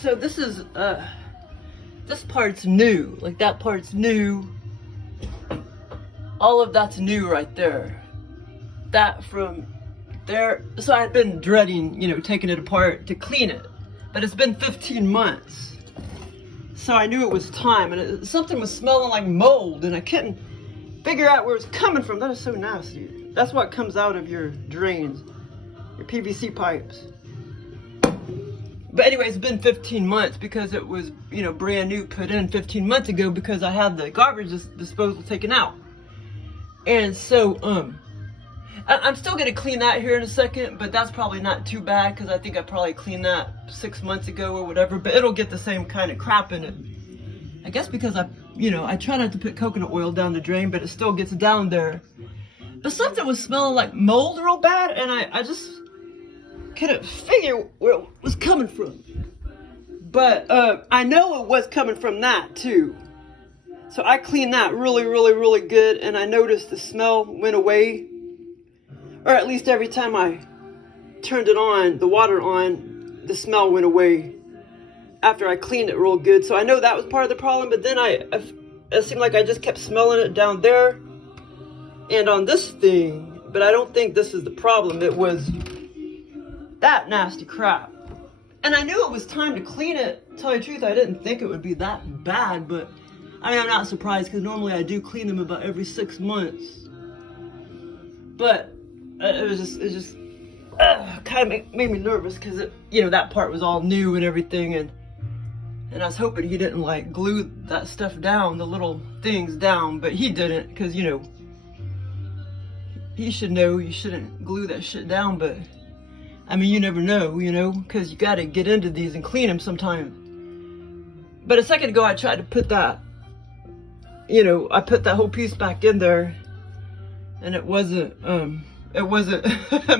So this is, this part's new. Like that part's new. All of that's new right there. That from there. So I've been dreading, you know, taking it apart to clean it. But it's been 15 months. So I knew it was time. And something was smelling like mold. And I couldn't figure out where it's coming from. That is so nasty. That's what comes out of your drains. Your PVC pipes. But anyway, it's been 15 months because it was, you know, brand new, put in 15 months ago because I had the garbage disposal taken out. And so, I'm still gonna clean that here in a second, but that's probably not too bad because I think I probably cleaned that 6 months ago or whatever, but it'll get the same kind of crap in it. I guess because I try not to put coconut oil down the drain, but it still gets down there. But something was smelling like mold real bad, and I just couldn't figure where it was coming from. But I know it was coming from that too. So I cleaned that really, really, really good, and I noticed the smell went away. Or at least every time I turned it on, the water on, the smell went away after I cleaned it real good. So I know that was part of the problem, but then it seemed like I just kept smelling it down there and on this thing. But I don't think this is the problem. It was that nasty crap. And I knew it was time to clean it. To tell you the truth, I didn't think it would be that bad, but I mean, I'm not surprised because normally I do clean them about every 6 months. But it just kind of made me nervous because you know, that part was all new and everything, and I was hoping he didn't like glue that stuff down, the little things down, but he didn't because, you know, he should know you shouldn't glue that shit down, but I mean, you never know, you know, because you got to get into these and clean them sometimes. But a second ago, I tried to put that, you know, I put that whole piece back in there, and it wasn't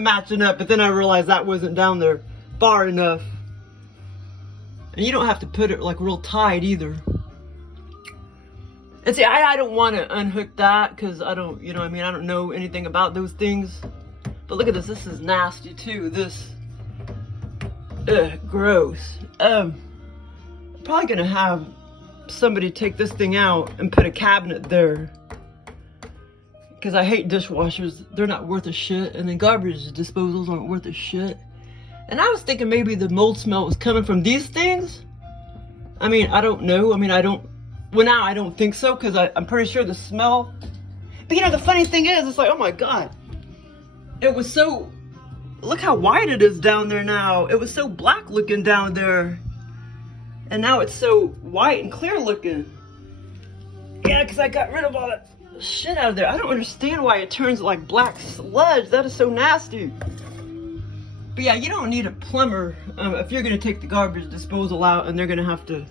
matching up. But then I realized that wasn't down there far enough. And you don't have to put it like real tight either. And see, I don't want to unhook that because I don't, you know, I mean, I don't know anything about those things. But look at this. This is nasty too. This, gross. I'm probably gonna have somebody take this thing out and put a cabinet there. Because I hate dishwashers. They're not worth a shit. And then garbage disposals aren't worth a shit. And I was thinking maybe the mold smell was coming from these things. I mean, I don't know. I mean, well, now I don't think so because I'm pretty sure the smell. But you know, the funny thing is, it's like, oh my God. It was so, look how white it is down there now. It was so black looking down there. And now it's so white and clear looking. Yeah, because I got rid of all that shit out of there. I don't understand why it turns like black sludge. That is so nasty. But yeah, you don't need a plumber if you're going to take the garbage disposal out, and they're going to have to.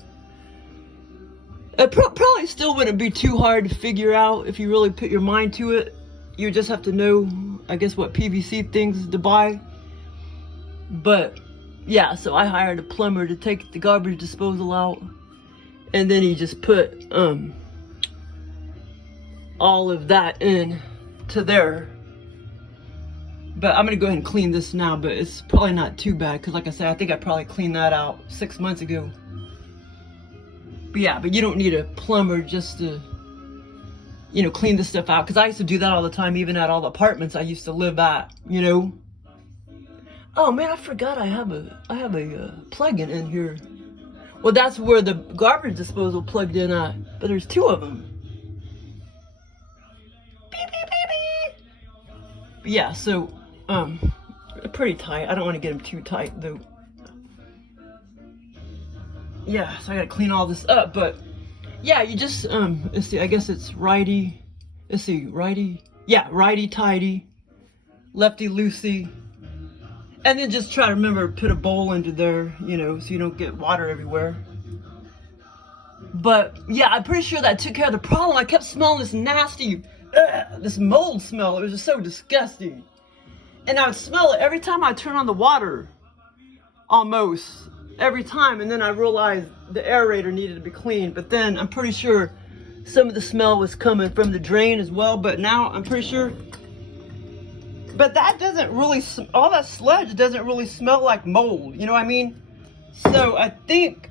It probably still wouldn't be too hard to figure out if you really put your mind to it. You just have to know, I guess, what PVC things to buy. But yeah, so I hired a plumber to take the garbage disposal out, and then he just put all of that in to there. But I'm gonna go ahead and clean this now, but it's probably not too bad because, like I said, I think I probably cleaned that out 6 months ago. But yeah, but you don't need a plumber just to, you know, clean this stuff out, because I used to do that all the time, even at all the apartments I used to live at, you know. Oh man, I forgot I have a plug-in in here. Well, that's where the garbage disposal plugged in at, but there's 2 of them. Beep, beep, beep, beep. But yeah, so pretty tight. I don't want to get them too tight though. Yeah, so I gotta clean all this up, but yeah, you just let's see, I guess it's righty. Let's see, righty. Yeah, righty tighty, lefty loosey. And then just try to remember to put a bowl into there, you know, so you don't get water everywhere. But yeah, I'm pretty sure that took care of the problem. I kept smelling this nasty, this mold smell. It was just so disgusting. And I would smell it every time I turn on the water. Almost every time. And then I realized the aerator needed to be cleaned. But then I'm pretty sure some of the smell was coming from the drain as well. But now I'm pretty sure. But that doesn't really, all that sludge doesn't really smell like mold. You know what I mean? So I think,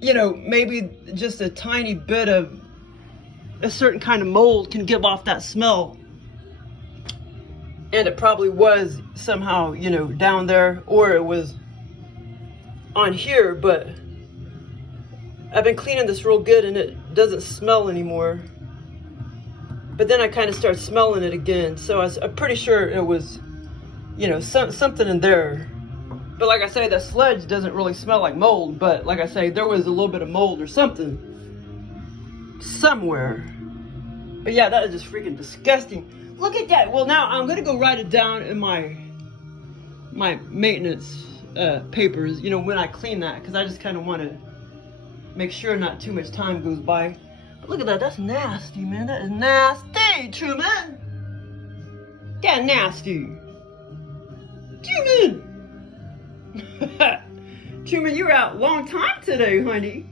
you know, maybe just a tiny bit of a certain kind of mold can give off that smell. And it probably was somehow, you know, down there, or it was on here, but I've been cleaning this real good and it doesn't smell anymore. But then I kind of start smelling it again. So I'm pretty sure it was, you know, something in there. But like I say, that sludge doesn't really smell like mold. But like I say, there was a little bit of mold or something somewhere. But yeah, that is just freaking disgusting. Look at that. Well, now I'm going to go write it down in my maintenance papers, you know, when I clean that. Because I just kind of want to make sure not too much time goes by. But look at that. That's nasty, man. That is nasty, Truman. That nasty. Truman. Truman, you were out a long time today, honey.